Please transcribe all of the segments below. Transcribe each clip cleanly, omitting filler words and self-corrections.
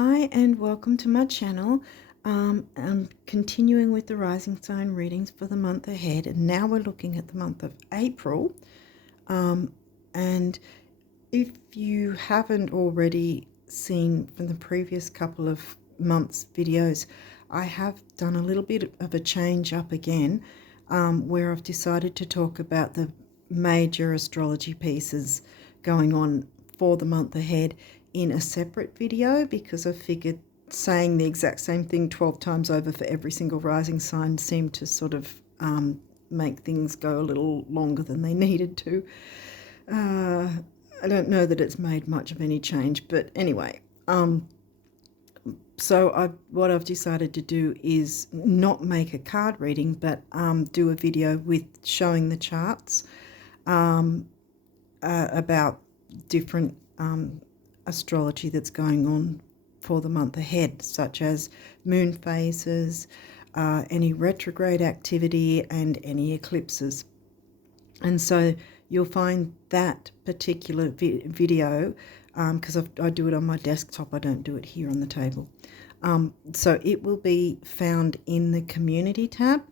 Hi and welcome to my channel. I'm continuing with the rising sign readings for the month ahead, and now we're looking at the month of April. And if you haven't already seen from the previous couple of months videos, I have done a little bit of a change up again, where I've decided to talk about the major astrology pieces going on for the month ahead in a separate video, because I figured saying the exact same thing 12 times over for every single rising sign seemed to sort of make things go a little longer than they needed to. I don't know that it's made much of any change, but anyway, so what I've decided to do is not make a card reading, but do a video with showing the charts about different astrology that's going on for the month ahead, such as moon phases, any retrograde activity, and any eclipses. And so you'll find that particular video, because I do it on my desktop, I don't do it here on the table. So it will be found in the community tab.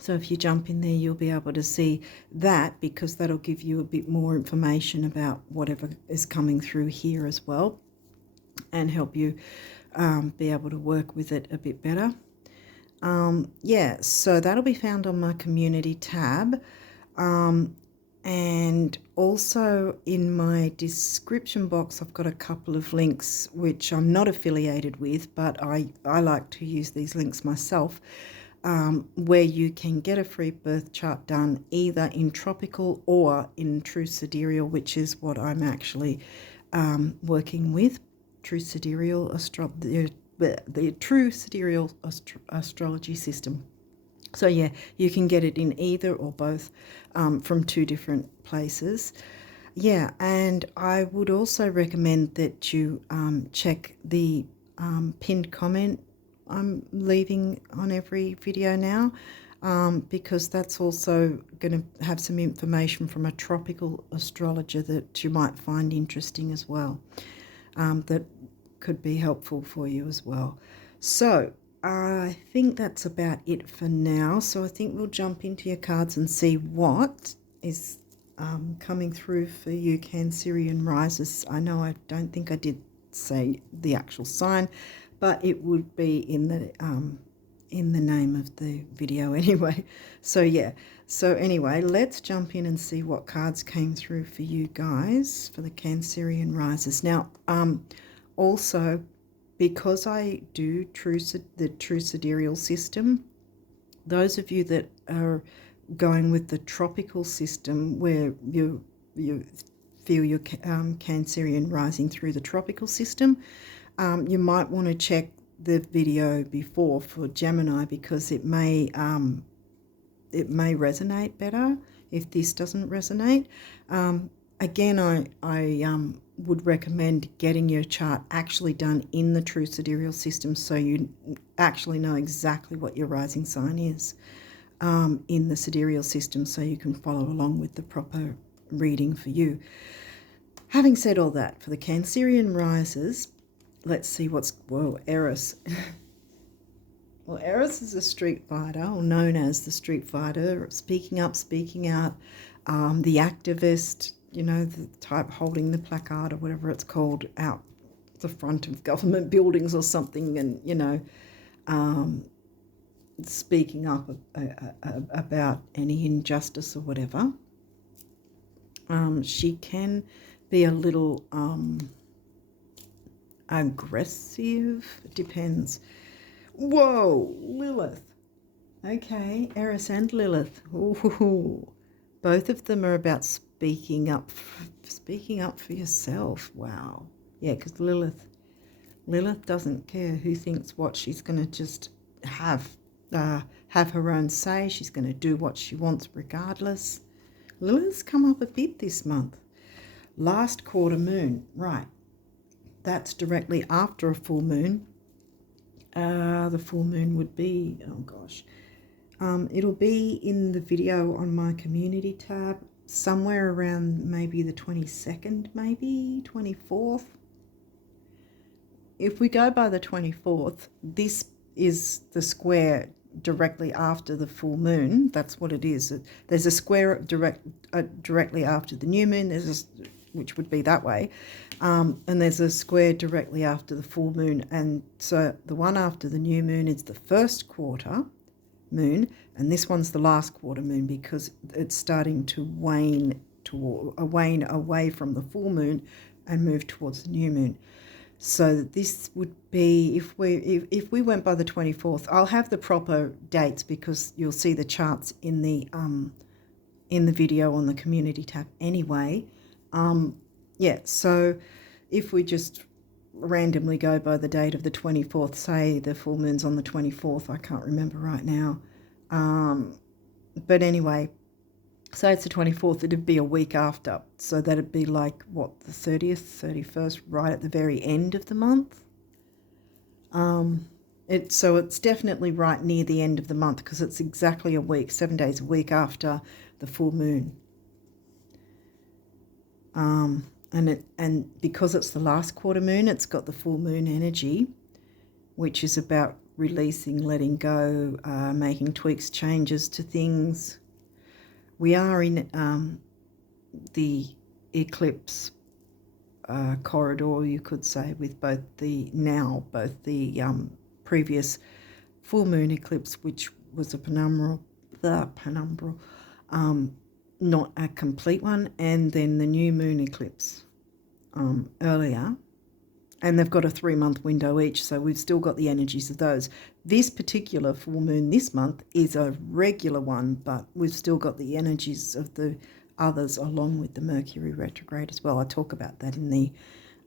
So if you jump in there, you'll be able to see that, because that'll give you a bit more information about whatever is coming through here as well, and help you be able to work with it a bit better. Yeah, so that'll be found on my community tab. And also in my description box, I've got a couple of links which I'm not affiliated with, but I like to use these links myself, where you can get a free birth chart done either in tropical or in true sidereal, which is what I'm actually working with. True sidereal the true sidereal astrology system. So yeah, you can get it in either or both, from two different places. Yeah, and I would also recommend that you check the pinned comment I'm leaving on every video now, because that's also going to have some information from a tropical astrologer that you might find interesting as well, that could be helpful for you as well. So I think that's about it for now. So I think we'll jump into your cards and see what is coming through for you, Cancerian risers. I know I don't think I did say the actual sign, but it would be in the name of the video anyway. So yeah, so anyway, let's jump in and see what cards came through for you guys for the Cancerian risers. Now, also, because I do the true sidereal system, those of you that are going with the tropical system, where you feel your Cancerian rising through the tropical system, you might want to check the video before for Gemini, because it may resonate better if this doesn't resonate. Again, I would recommend getting your chart actually done in the true sidereal system, so you actually know exactly what your rising sign is in the sidereal system, so you can follow along with the proper reading for you. Having said all that, for the Cancerian risers, let's see whoa, Eris. Well, Eris is a street fighter, or known as the street fighter, speaking up, speaking out, the activist, you know, the type holding the placard or whatever it's called out the front of government buildings or something, and, you know, speaking up about any injustice or whatever. She can be a little aggressive. It depends. Whoa, Lilith. Okay, Eris and Lilith. Ooh, both of them are about speaking up for yourself. Wow. Yeah, because Lilith doesn't care who thinks what. She's going to just have her own say. She's going to do what she wants regardless. Lilith's come up a bit this month. Last quarter moon, right. That's directly after a full moon. The full moon would be, oh gosh, it'll be in the video on my community tab, somewhere around maybe the 22nd, maybe 24th. if we go by the 24th, this is the square directly after the full moon. That's what it is. There's a square directly after the new moon, which would be that way, and there's a square directly after the full moon. And so the one after the new moon is the first quarter moon, and this one's the last quarter moon because it's starting to wane away from the full moon and move towards the new moon. So this would be, if we went by the 24th, I'll have the proper dates because you'll see the charts in the video on the community tab anyway. Yeah, so if we just randomly go by the date of the 24th, say the full moon's on the 24th, I can't remember right now. But anyway, say it's the 24th, it'd be a week after. So that'd be like, what, the 30th, 31st, right at the very end of the month. So it's definitely right near the end of the month because it's exactly a week, 7 days a week after the full moon. And because it's the last quarter moon, it's got the full moon energy, which is about releasing, letting go, making tweaks, changes to things. We are in the eclipse corridor, you could say, with both the previous full moon eclipse, which was a penumbral, not a complete one, and then the new moon eclipse earlier. And they've got a 3-month window each, so we've still got the energies of those. This particular full moon this month is a regular one, but we've still got the energies of the others along with the Mercury retrograde as well. I talk about that in the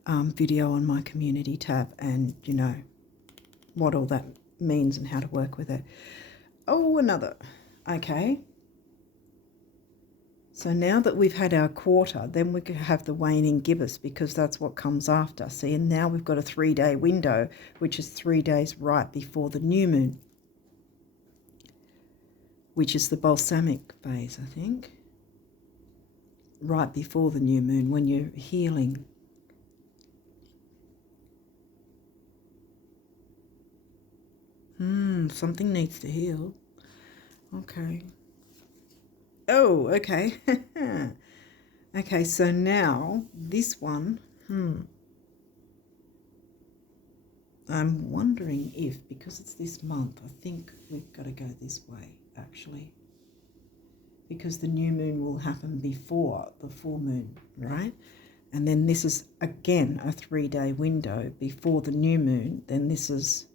video on my community tab and, you know, what all that means and how to work with it. Oh, another. Okay. So now that we've had our quarter, then we could have the waning gibbous because that's what comes after. See, and now we've got a 3-day window, which is 3 days right before the new moon, which is the balsamic phase, I think. Right before the new moon when you're healing. Something needs to heal. Okay. Oh, okay. Okay, so now this one, I'm wondering if, because it's this month, I think we've got to go this way, actually. Because the new moon will happen before the full moon, right? And then this is, again, a 3-day window before the new moon. Then this is,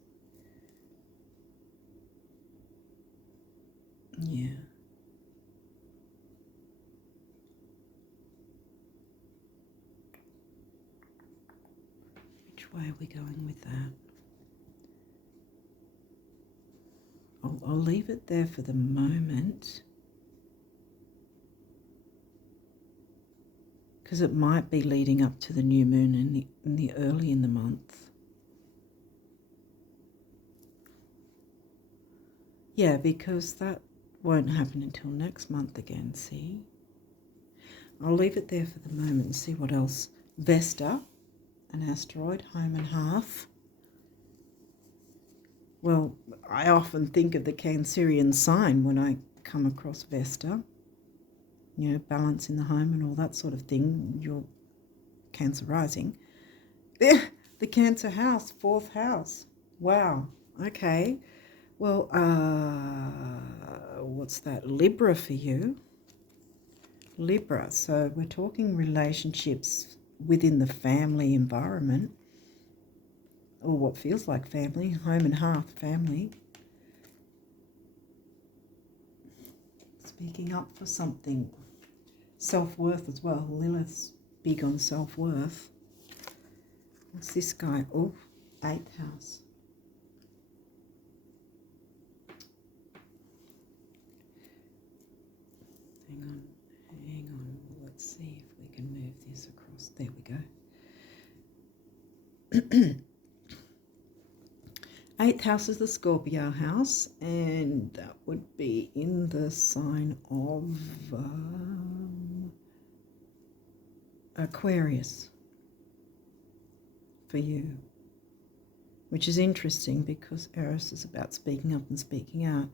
yeah. Which way are we going with that? I'll leave it there for the moment. Because it might be leading up to the new moon in the early in the month. Yeah, because that won't happen until next month again, see? I'll leave it there for the moment and see what else. Vesta, an asteroid, home and half. Well, I often think of the Cancerian sign when I come across Vesta. You know, balance in the home and all that sort of thing. You're Cancer rising. The Cancer house, 4th house. Wow. Okay. Well, what's that? Libra for you. Libra. So we're talking relationships within the family environment, or what feels like family, home and half family. Speaking up for something. Self-worth as well. Lilith's big on self-worth. What's this guy? Oh, 8th house. Hang on. Let's see if we can move this across. There we go. 8th house is the Scorpio house, and that would be in the sign of Aquarius for you. which is interesting because Eris is about speaking up and speaking out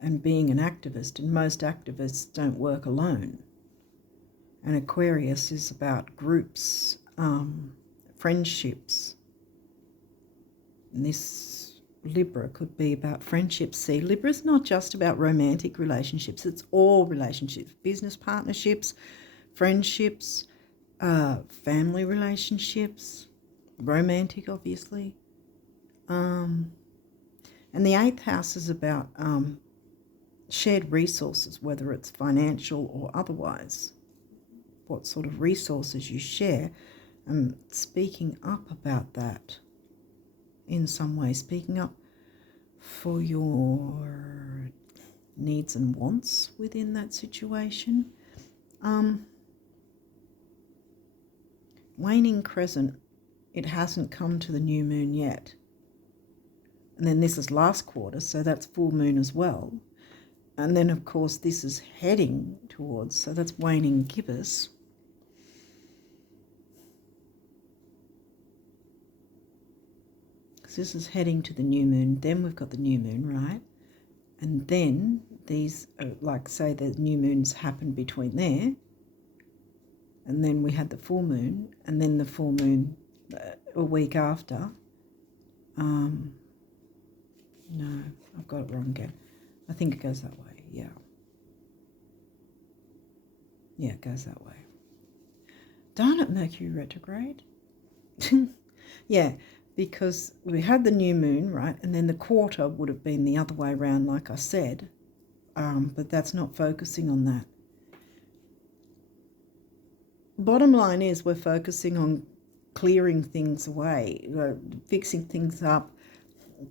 and being an activist, and most activists don't work alone. And Aquarius is about groups, friendships. And this Libra could be about friendships. See, Libra is not just about romantic relationships, it's all relationships, business partnerships, friendships, family relationships, romantic, obviously. And the 8th house is about shared resources, whether it's financial or otherwise. What sort of resources you share. Speaking up about that in some way, speaking up for your needs and wants within that situation. Waning crescent, it hasn't come to the new moon yet. And then this is last quarter, so that's full moon as well. And then, of course, this is heading towards, so that's waning gibbous. So this is heading to the new moon. Then we've got the new moon, right? And then these, like say the new moons happened between there. And then we had the full moon. And then the full moon a week after. No, I've got it wrong again. I think it goes that way, yeah. Yeah, it goes that way. Darn it, Mercury retrograde. Yeah, because we had the new moon, right? And then the quarter would have been the other way around, like I said. But that's not focusing on that. Bottom line is we're focusing on clearing things away, fixing things up,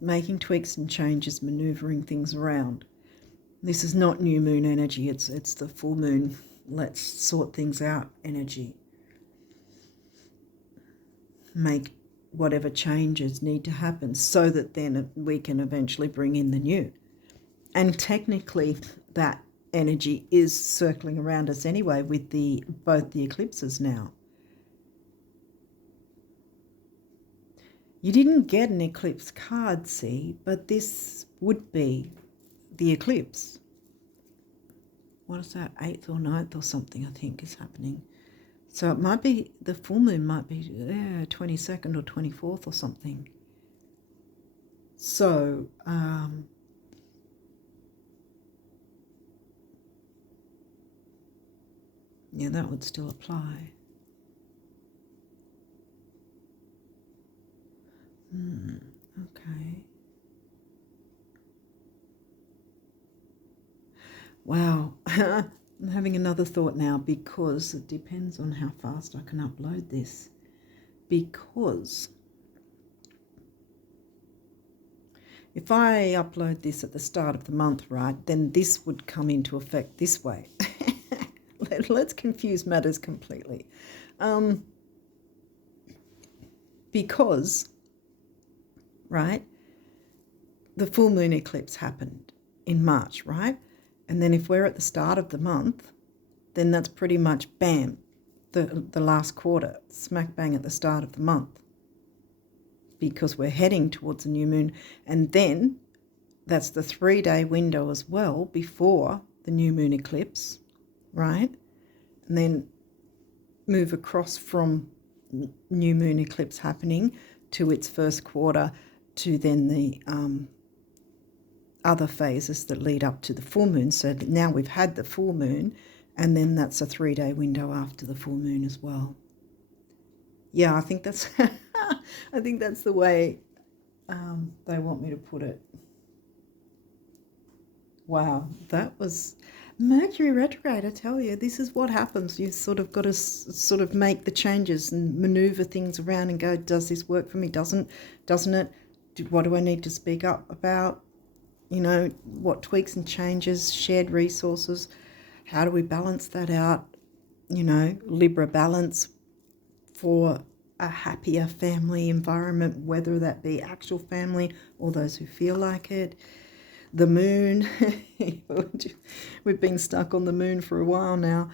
making tweaks and changes, manoeuvring things around. This is not new moon energy, it's the full moon, let's sort things out energy. Make whatever changes need to happen so that then we can eventually bring in the new. And technically that energy is circling around us anyway with both the eclipses now. You didn't get an eclipse card, see, but this would be the eclipse. What is that, 8th or 9th or something, I think is happening. So it might be, the full moon might be 22nd or 24th or something. So, yeah, that would still apply. Okay. Wow. I'm having another thought now because it depends on how fast I can upload this. Because if I upload this at the start of the month, right, then this would come into effect this way. Let's confuse matters completely. Because, right, the full moon eclipse happened in March, right? And then if we're at the start of the month, then that's pretty much, bam, the last quarter, smack bang at the start of the month. Because we're heading towards the new moon. And then that's the 3-day window as well before the new moon eclipse, right? And then move across from new moon eclipse happening to its first quarter to then the other phases that lead up to the full moon. So now we've had the full moon, and then that's a 3-day window after the full moon as well. Yeah, I think that's I think that's the way they want me to put it. Wow, that was Mercury retrograde, I tell you. This is what happens. You've sort of got to sort of make the changes and maneuver things around and go, does this work for me? Doesn't it? What do I need to speak up about? You know, what tweaks and changes, shared resources, how do we balance that out? You know, Libra balance for a happier family environment, whether that be actual family or those who feel like it. The moon, we've been stuck on the moon for a while now.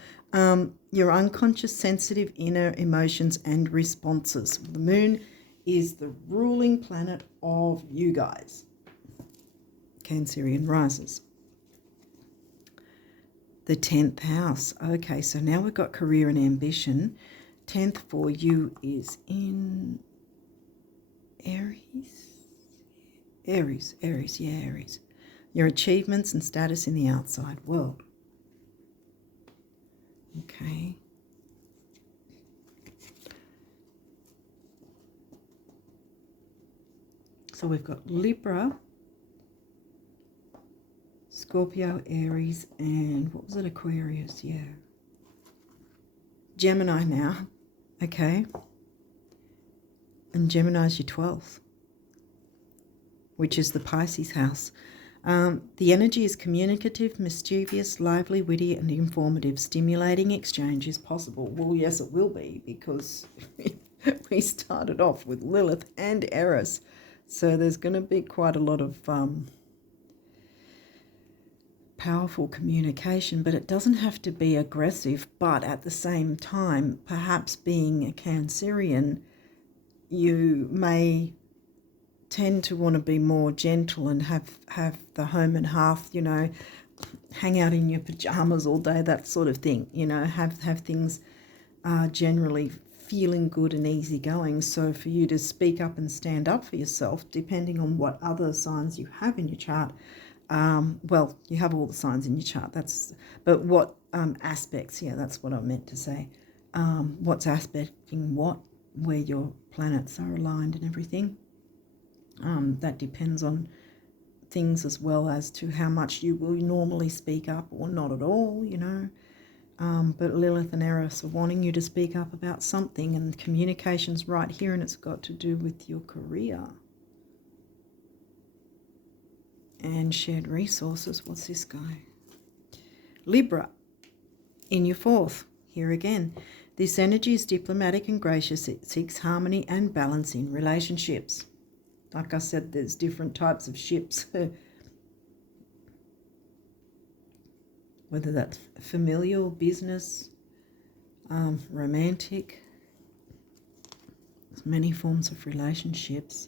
Your unconscious, sensitive inner emotions and responses. The moon is the ruling planet of you guys, Cancerian risers. The 10th house. Okay, so now we've got career and ambition. 10th for you is in Aries. Aries. Your achievements and status in the outside world. Okay. So we've got Libra, Scorpio, Aries, and what was it, Aquarius? Yeah. Gemini now, okay. And Gemini's your 12th, which is the Pisces house. The energy is communicative, mischievous, lively, witty, and informative. Stimulating exchange is possible. Well, yes, it will be, because we started off with Lilith and Eris. So there's going to be quite a lot of powerful communication, but it doesn't have to be aggressive. But at the same time, perhaps being a Cancerian, you may tend to want to be more gentle and have the home and hearth, you know, hang out in your pajamas all day, that sort of thing, you know, have things generally feeling good and easygoing. So for you to speak up and stand up for yourself, depending on what other signs you have in your chart, well, you have all the signs in your chart, but what aspects, yeah, that's what I meant to say, what's aspecting what, where your planets are aligned and everything. That depends on things as well as to how much you will normally speak up or not at all, you know. But Lilith and Eris are wanting you to speak up about something, and communication's right here, and it's got to do with your career. And shared resources. What's this guy? Libra, in your 4th. Here again. This energy is diplomatic and gracious. It seeks harmony and balance in relationships. Like I said, there's different types of ships. Whether that's familial, business, romantic. There's many forms of relationships.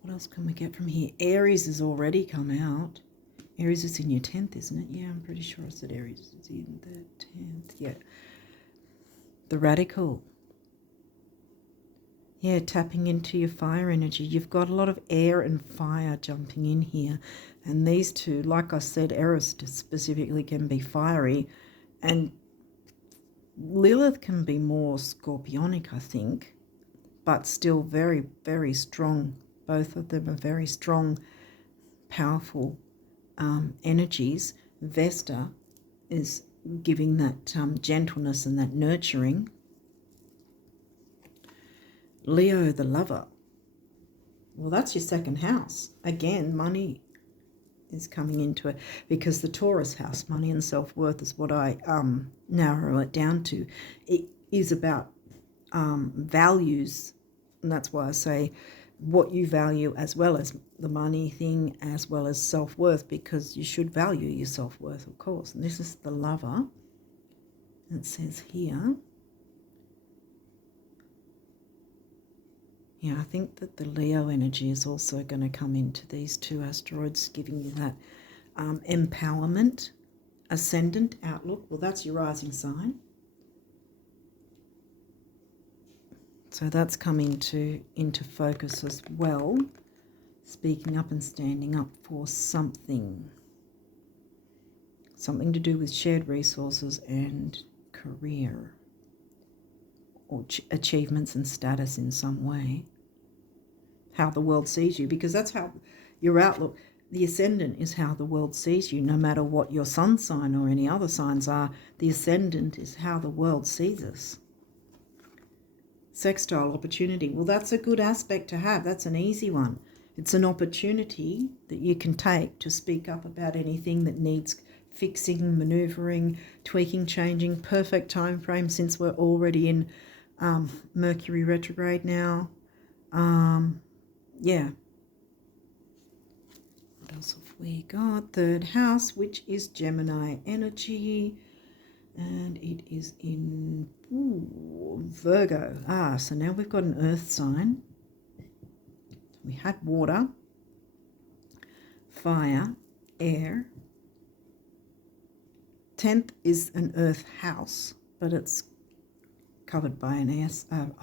What else can we get from here? Aries has already come out. Aries is in your 10th, isn't it? Yeah, I'm pretty sure I said Aries is in the 10th. Yeah. The radical. Yeah, tapping into your fire energy. You've got a lot of air and fire jumping in here. And these two, like I said, Eris specifically can be fiery. And Lilith can be more scorpionic, I think. But still very, very strong. Both of them are very strong, powerful energies. Vesta is giving that gentleness and that nurturing. Leo, the lover. Well, that's your 2nd house. Again, money is coming into it, because the Taurus house, money and self-worth, is what I narrow it down to. It is about values, and that's why I say what you value, as well as the money thing, as well as self-worth, because you should value your self-worth, of course. And this is the lover. It says here, yeah, I think that the Leo energy is also going to come into these two asteroids, giving you that empowerment, ascendant outlook. Well, that's your rising sign. So that's coming into focus as well. Speaking up and standing up for something. Something to do with shared resources and career. Or achievements and status in some way. How the world sees you, because that's how your outlook, the ascendant is how the world sees you, no matter what your sun sign or any other signs are. The ascendant is how the world sees us. Sextile opportunity. Well, that's a good aspect to have. That's an easy one. It's an opportunity that you can take to speak up about anything that needs fixing, maneuvering, tweaking, changing. Perfect time frame, since we're already in Mercury retrograde now. Yeah. What else have we got? 3rd house, which is Gemini energy. And it is in Virgo. So now we've got an earth sign. We had water, fire, air. 10th is an earth house, but it's covered by a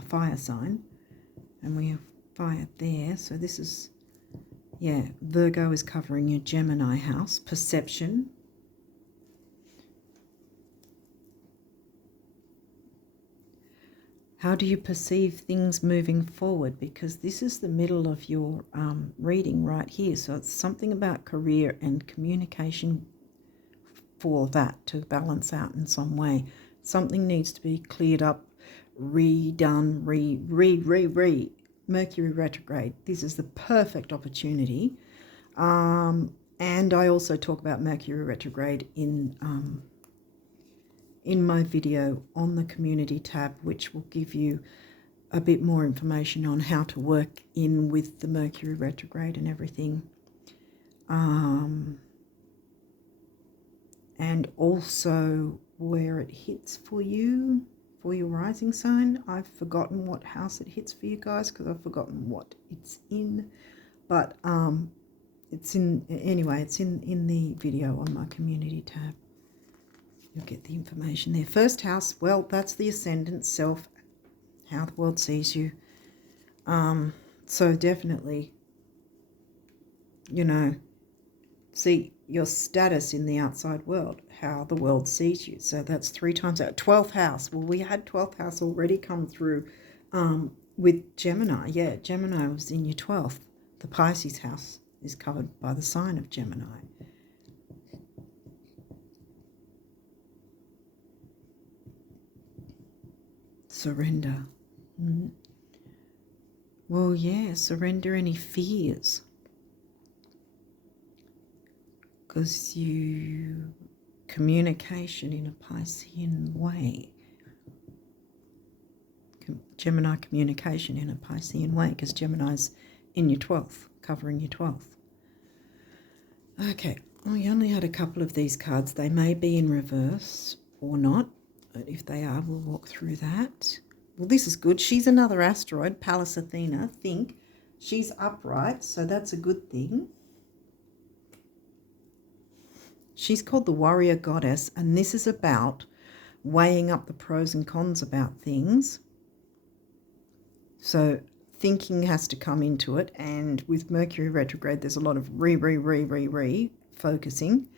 fire sign. And we have fire there. So this is, yeah, Virgo is covering your Gemini house, perception. How do you perceive things moving forward? Because this is the middle of your reading right here. So it's something about career and communication for that to balance out in some way. Something needs to be cleared up, redone, Mercury retrograde. This is the perfect opportunity. And I also talk about Mercury retrograde in my video on the community tab, which will give you a bit more information on how to work in with the Mercury retrograde and everything. And also where it hits for you, for your rising sign. I've forgotten what house it hits for you guys because I've forgotten what it's in. But it's in, anyway, it's in the video on my community tab. You'll get the information there. First house, well, that's the ascendant self, how the world sees you. So definitely, you know, see your status in the outside world, how the world sees you. So that's 3 times out. 12th house. Well, we had 12th house already come through with Gemini. Yeah, Gemini was in your 12th. The Pisces house is covered by the sign of Gemini. Surrender. Well, yeah, surrender any fears. Because communication in a Piscean way. Gemini communication in a Piscean way, because Gemini's in your 12th, covering your 12th. Okay, we only had a couple of these cards. They may be in reverse or not. But if they are, we'll walk through that. Well, this is good. She's another asteroid, Pallas Athena. Think. She's upright, so that's a good thing. She's called the warrior goddess, and this is about weighing up the pros and cons about things. So thinking has to come into it, and with Mercury retrograde, there's a lot of focusing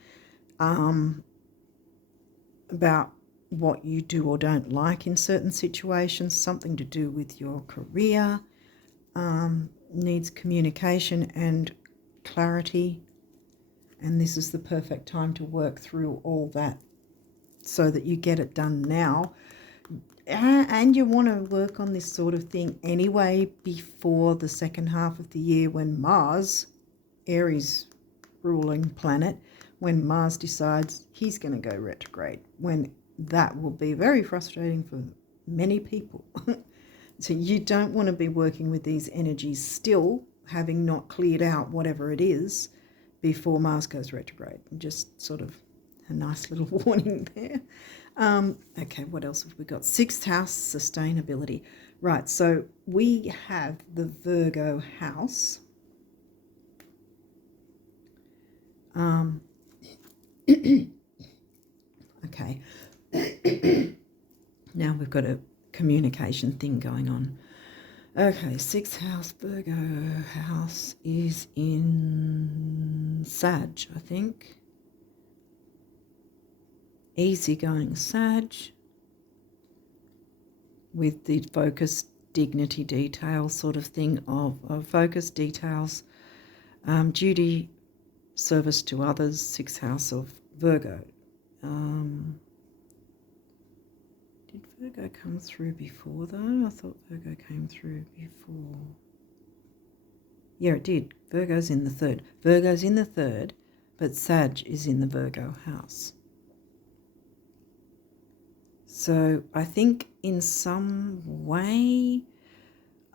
about what you do or don't like in certain situations, something to do with your career, needs communication and clarity, and this is the perfect time to work through all that so that you get it done now. And you want to work on this sort of thing anyway before the second half of the year when Mars, Aries ruling planet, when Mars decides he's going to go retrograde, when that will be very frustrating for many people. So you don't want to be working with these energies still, having not cleared out whatever it is before Mars goes retrograde. Just sort of a nice little warning there. Okay, what else have we got? 6th house, sustainability. Right, so we have the Virgo house. Okay. Now we've got a communication thing going on. Okay, 6th house, Virgo house is in Sag, I think. Easygoing Sag with the focus, dignity, detail sort of thing of focus, details, duty, service to others, 6th house of Virgo. Did Virgo come through before though? I thought Virgo came through before. Yeah, it did. Virgo's in the 3rd. Virgo's in the 3rd, but Sag is in the Virgo house. So I think in some way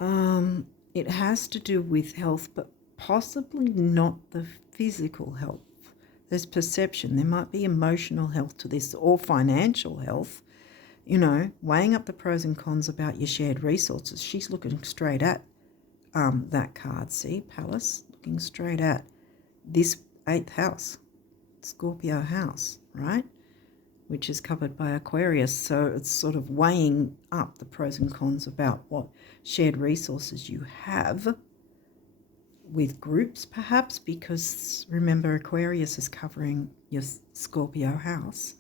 it has to do with health, but possibly not the physical health. There's perception. There might be emotional health to this or financial health. You know, weighing up the pros and cons about your shared resources. She's looking straight at that card. See, Palace, looking straight at this 8th house, Scorpio house, right? Which is covered by Aquarius. So it's sort of weighing up the pros and cons about what shared resources you have with groups, perhaps, because remember, Aquarius is covering your Scorpio house.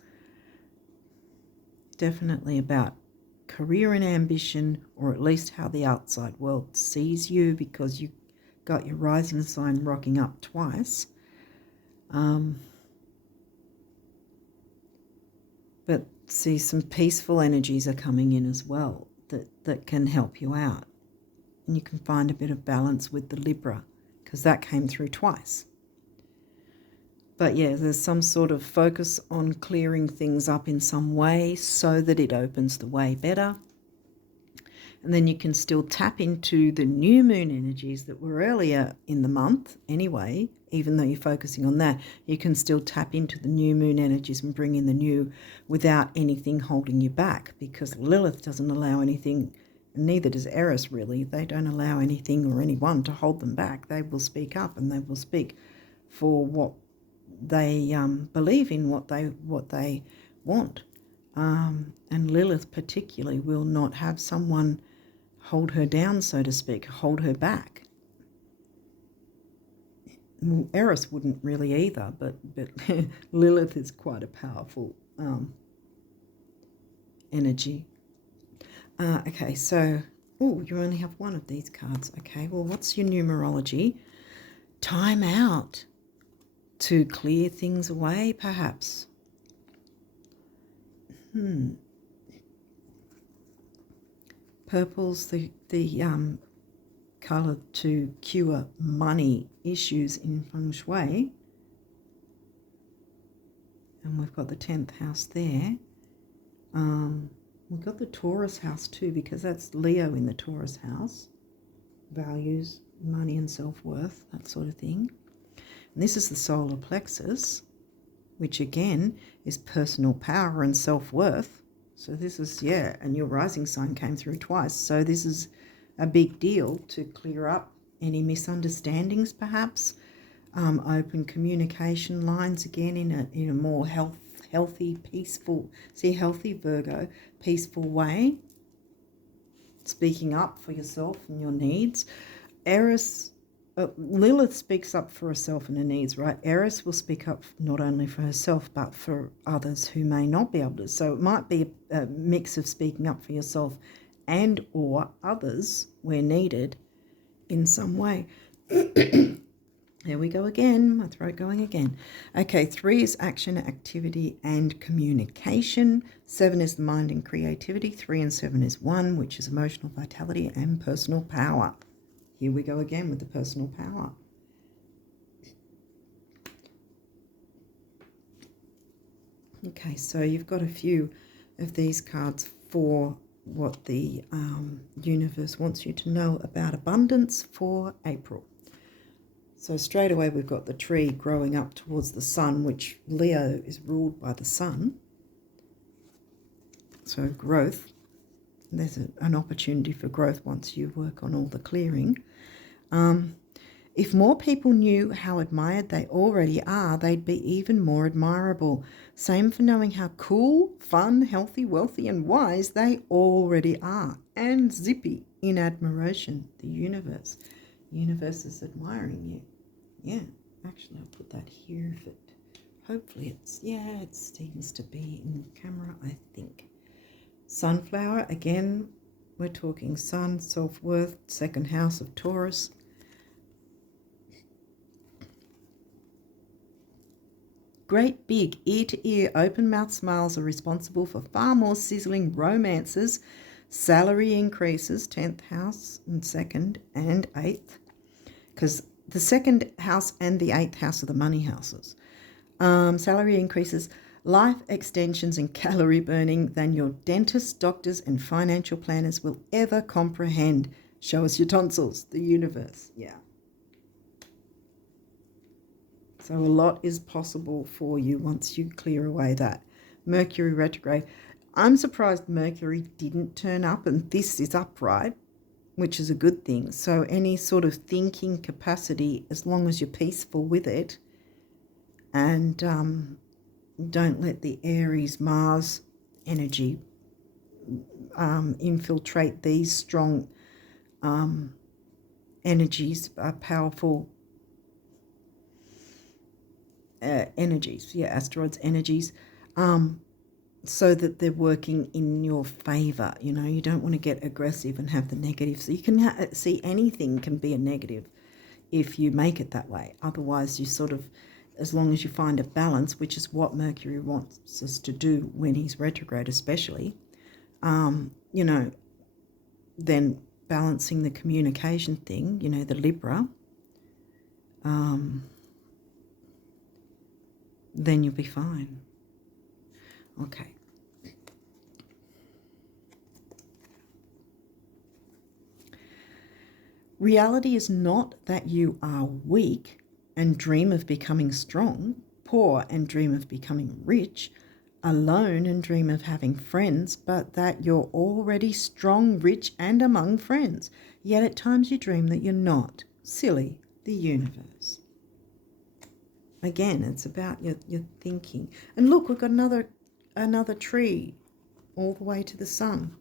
Definitely about career and ambition, or at least how the outside world sees you, because you got your rising sign rocking up twice. But see, some peaceful energies are coming in as well that can help you out. And you can find a bit of balance with the Libra, because that came through twice. But yeah, there's some sort of focus on clearing things up in some way so that it opens the way better. And then you can still tap into the new moon energies that were earlier in the month anyway. Even though you're focusing on that, you can still tap into the new moon energies and bring in the new without anything holding you back, because Lilith doesn't allow anything, and neither does Eris really. They don't allow anything or anyone to hold them back. They will speak up, and they will speak for what they believe in, what they want. And Lilith particularly will not have someone hold her down, so to speak, hold her back. Well, Eris wouldn't really either, but Lilith is quite a powerful energy. Okay, so, you only have one of these cards. Okay, well, what's your numerology? Time out to clear things away, perhaps. Purple's the colour to cure money issues in feng shui. And we've got the 10th house there. We've got the Taurus house too, because that's Leo in the Taurus house. Values, money and self-worth, that sort of thing. And this is the solar plexus, which again is personal power and self-worth. So this is, and your rising sign came through twice. So this is a big deal to clear up any misunderstandings, perhaps. Open communication lines again in a more healthy, peaceful, healthy Virgo, peaceful way. Speaking up for yourself and your needs. Lilith speaks up for herself and her needs, right? Eris will speak up not only for herself, but for others who may not be able to. So it might be a mix of speaking up for yourself and or others where needed in some way. There we go again, my throat going again. Okay, 3 is action, activity, and communication. 7 is the mind and creativity. 3 and 7 is 1, which is emotional vitality and personal power. Here we go again with the personal power. Okay, so you've got a few of these cards for what the universe wants you to know about abundance for April. So straight away we've got the tree growing up towards the sun, which Leo is ruled by the sun. So growth. There's an opportunity for growth once you work on all the clearing. If more people knew how admired they already are, they'd be even more admirable. Same for knowing how cool, fun, healthy, wealthy, and wise they already are. And zippy in admiration, the universe. The universe is admiring you. Yeah, actually I'll put that here if it, hopefully it seems to be in camera, I think. Sunflower, again, we're talking sun, self-worth, 2nd house of Taurus. Great big ear-to-ear open-mouth smiles are responsible for far more sizzling romances, salary increases, 10th house and 2nd and 8th, because the 2nd house and the 8th house are the money houses. Salary increases, life extensions and calorie burning than your dentists, doctors and financial planners will ever comprehend. Show us your tonsils, the universe. Yeah. So a lot is possible for you once you clear away that. Mercury retrograde. I'm surprised Mercury didn't turn up, and this is upright. which is a good thing. So any sort of thinking capacity, as long as you're peaceful with it, and don't let the Aries Mars energy infiltrate these strong energies, powerful energies, asteroids energies, so that they're working in your favor. You don't want to get aggressive and have the negative. So you can see anything can be a negative if you make it that way. Otherwise, you sort of, as long as you find a balance, which is what Mercury wants us to do when he's retrograde especially, then balancing the communication thing, the Libra, then you'll be fine. Okay. Reality is not that you are weak and dream of becoming strong, poor and dream of becoming rich, alone and dream of having friends, but that you're already strong, rich, and among friends. Yet at times you dream that you're not. Silly, the universe. Again, it's about your thinking. And look, we've got another tree all the way to the sun.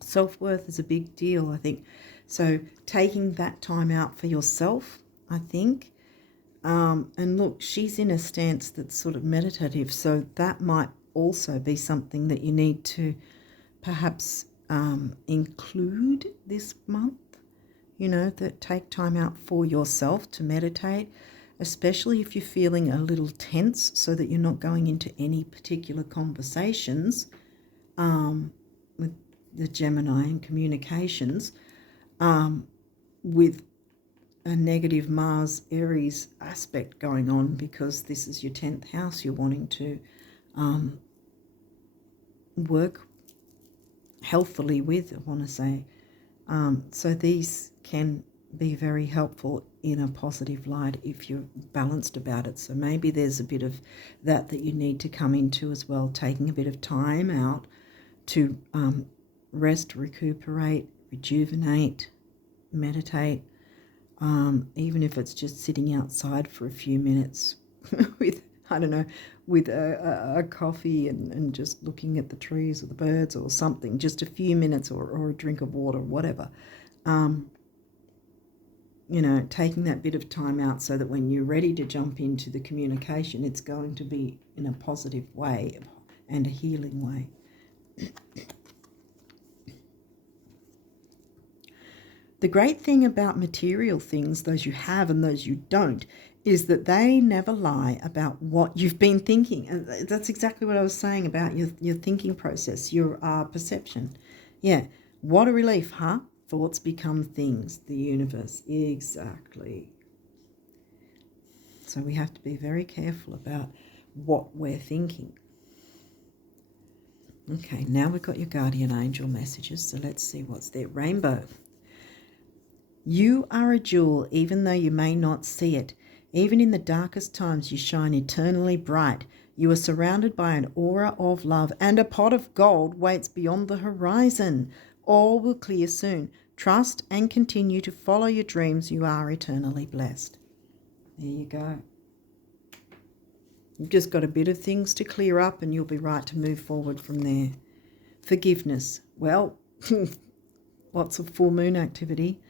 Self-worth is a big deal, I think. So taking that time out for yourself, I think. And look, she's in a stance that's sort of meditative, so that might also be something that you need to perhaps include this month, that take time out for yourself to meditate, especially if you're feeling a little tense, so that you're not going into any particular conversations with the Gemini and communications with a negative Mars Aries aspect going on, because this is your 10th house you're wanting to work healthily with, I want to say. So these can be very helpful in a positive light if you're balanced about it. So maybe there's a bit of that you need to come into as well, taking a bit of time out to rest, recuperate, rejuvenate, meditate, even if it's just sitting outside for a few minutes with, with a coffee and just looking at the trees or the birds or something, just a few minutes, or a drink of water, whatever. Taking that bit of time out so that when you're ready to jump into the communication, it's going to be in a positive way and a healing way. The great thing about material things, those you have and those you don't, is that they never lie about what you've been thinking. And that's exactly what I was saying about your thinking process, your perception. Yeah, what a relief, huh? Thoughts become things, the universe. Exactly. So we have to be very careful about what we're thinking. Okay, now we've got your guardian angel messages, so let's see what's there. Rainbow. You are a jewel, even though you may not see it. Even in the darkest times, you shine eternally bright. You are surrounded by an aura of love, and a pot of gold waits beyond the horizon. All will clear soon. Trust and continue to follow your dreams. You are eternally blessed. There you go. You've just got a bit of things to clear up, and you'll be right to move forward from there. Forgiveness. Well, lots of full moon activity.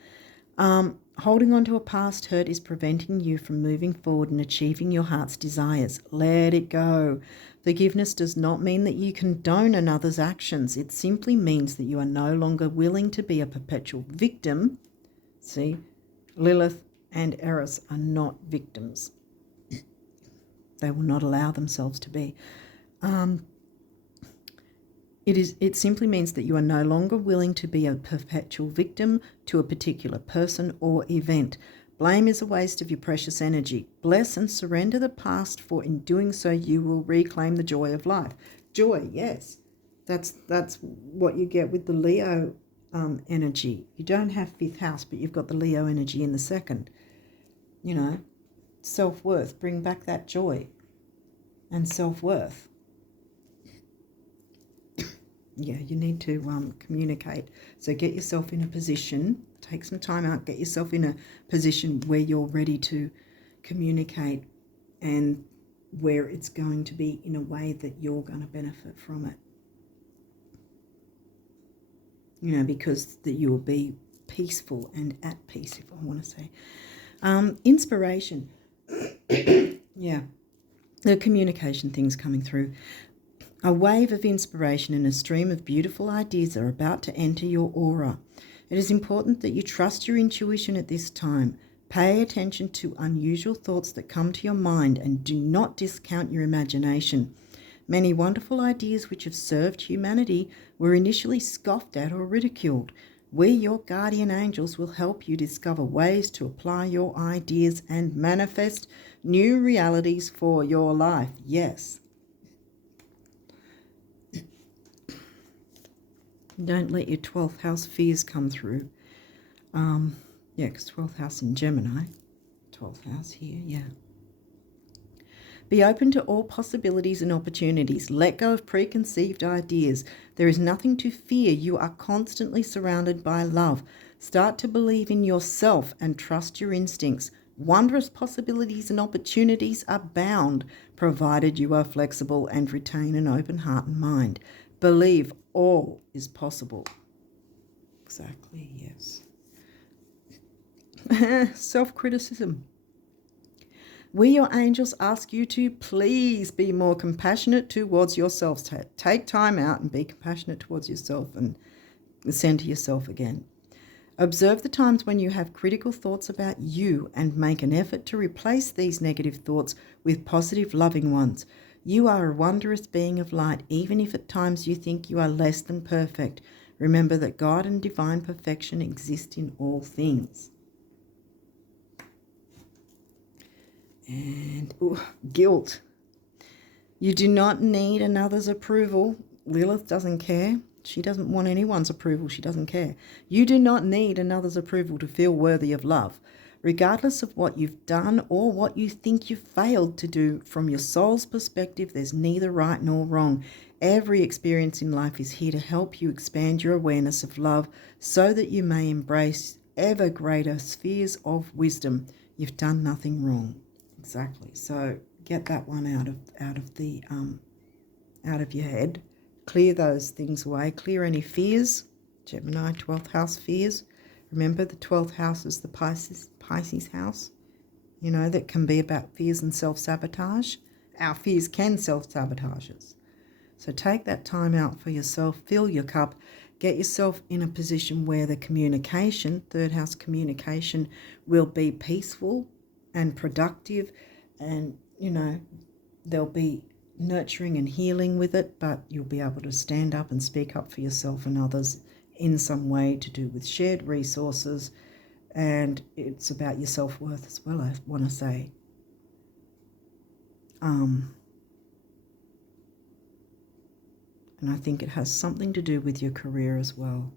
Holding on to a past hurt is preventing you from moving forward and achieving your heart's desires. Let it go. Forgiveness does not mean that you condone another's actions. It simply means that you are no longer willing to be a perpetual victim. See, Lilith and Eris are not victims. They will not allow themselves to be. It simply means that you are no longer willing to be a perpetual victim to a particular person or event. Blame is a waste of your precious energy. Bless and surrender the past, for in doing so you will reclaim the joy of life. Joy, yes. That's what you get with the Leo energy. You don't have fifth house, but you've got the Leo energy in the second. Self-worth. Bring back that joy and self-worth. Yeah, you need to communicate. So get yourself in a position, take some time out, get yourself in a position where you're ready to communicate and where it's going to be in a way that you're going to benefit from it. You know, because that you'll be peaceful and at peace, if I want to say. Inspiration. Yeah, the communication things coming through. A wave of inspiration and a stream of beautiful ideas are about to enter your aura. It is important that you trust your intuition at this time. Pay attention to unusual thoughts that come to your mind and do not discount your imagination. Many wonderful ideas which have served humanity were initially scoffed at or ridiculed. We, your guardian angels, will help you discover ways to apply your ideas and manifest new realities for your life. Yes. Don't let your 12th house fears come through. Yeah, because 12th house in Gemini. 12th house here, yeah. Be open to all possibilities and opportunities. Let go of preconceived ideas. There is nothing to fear. You are constantly surrounded by love. Start to believe in yourself and trust your instincts. Wondrous possibilities and opportunities abound, provided you are flexible and retain an open heart and mind. Believe all is possible. Exactly, yes. Self-criticism. We, your angels, ask you to please be more compassionate towards yourselves. Take time out and be compassionate towards yourself and center yourself again. Observe the times when you have critical thoughts about you and make an effort to replace these negative thoughts with positive, loving ones. You are a wondrous being of light, even if at times you think you are less than perfect. Remember that God and divine perfection exist in all things. And guilt. You do not need another's approval. Lilith doesn't care. She doesn't want anyone's approval. She doesn't care. You do not need another's approval to feel worthy of love. Regardless of what you've done or what you think you've failed to do, from your soul's perspective, there's neither right nor wrong. Every experience in life is here to help you expand your awareness of love so that you may embrace ever greater spheres of wisdom. You've done nothing wrong. Exactly. So get that one out of your head. Clear those things away. Clear any fears. Gemini, 12th house fears. Remember, the 12th house is the Pisces house. You know, that can be about fears and self-sabotage. Our fears can self-sabotage us. So take that time out for yourself. Fill your cup. Get yourself in a position where the communication, third house communication, will be peaceful and productive, and you know there'll be nurturing and healing with it, but you'll be able to stand up and speak up for yourself and others in some way to do with shared resources, and it's about your self-worth as well, I want to say. And I think it has something to do with your career as well.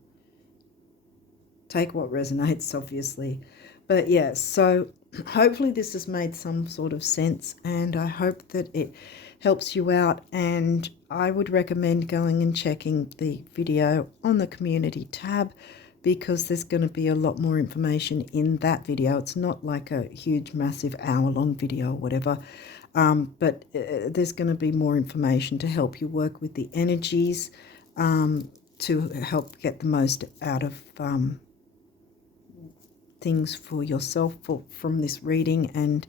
Take what resonates, obviously. But yeah, so hopefully this has made some sort of sense, and I hope that it helps you out. And I would recommend going and checking the video on the community tab, because there's going to be a lot more information in that video. It's not like a huge, massive hour-long video or whatever, but there's going to be more information to help you work with the energies, to help get the most out of things for yourself from this reading, and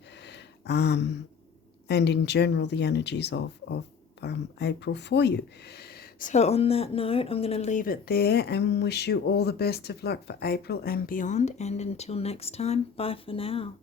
in general the energies of April for you. So on that note, I'm going to leave it there and wish you all the best of luck for April and beyond, and until next time, bye for now.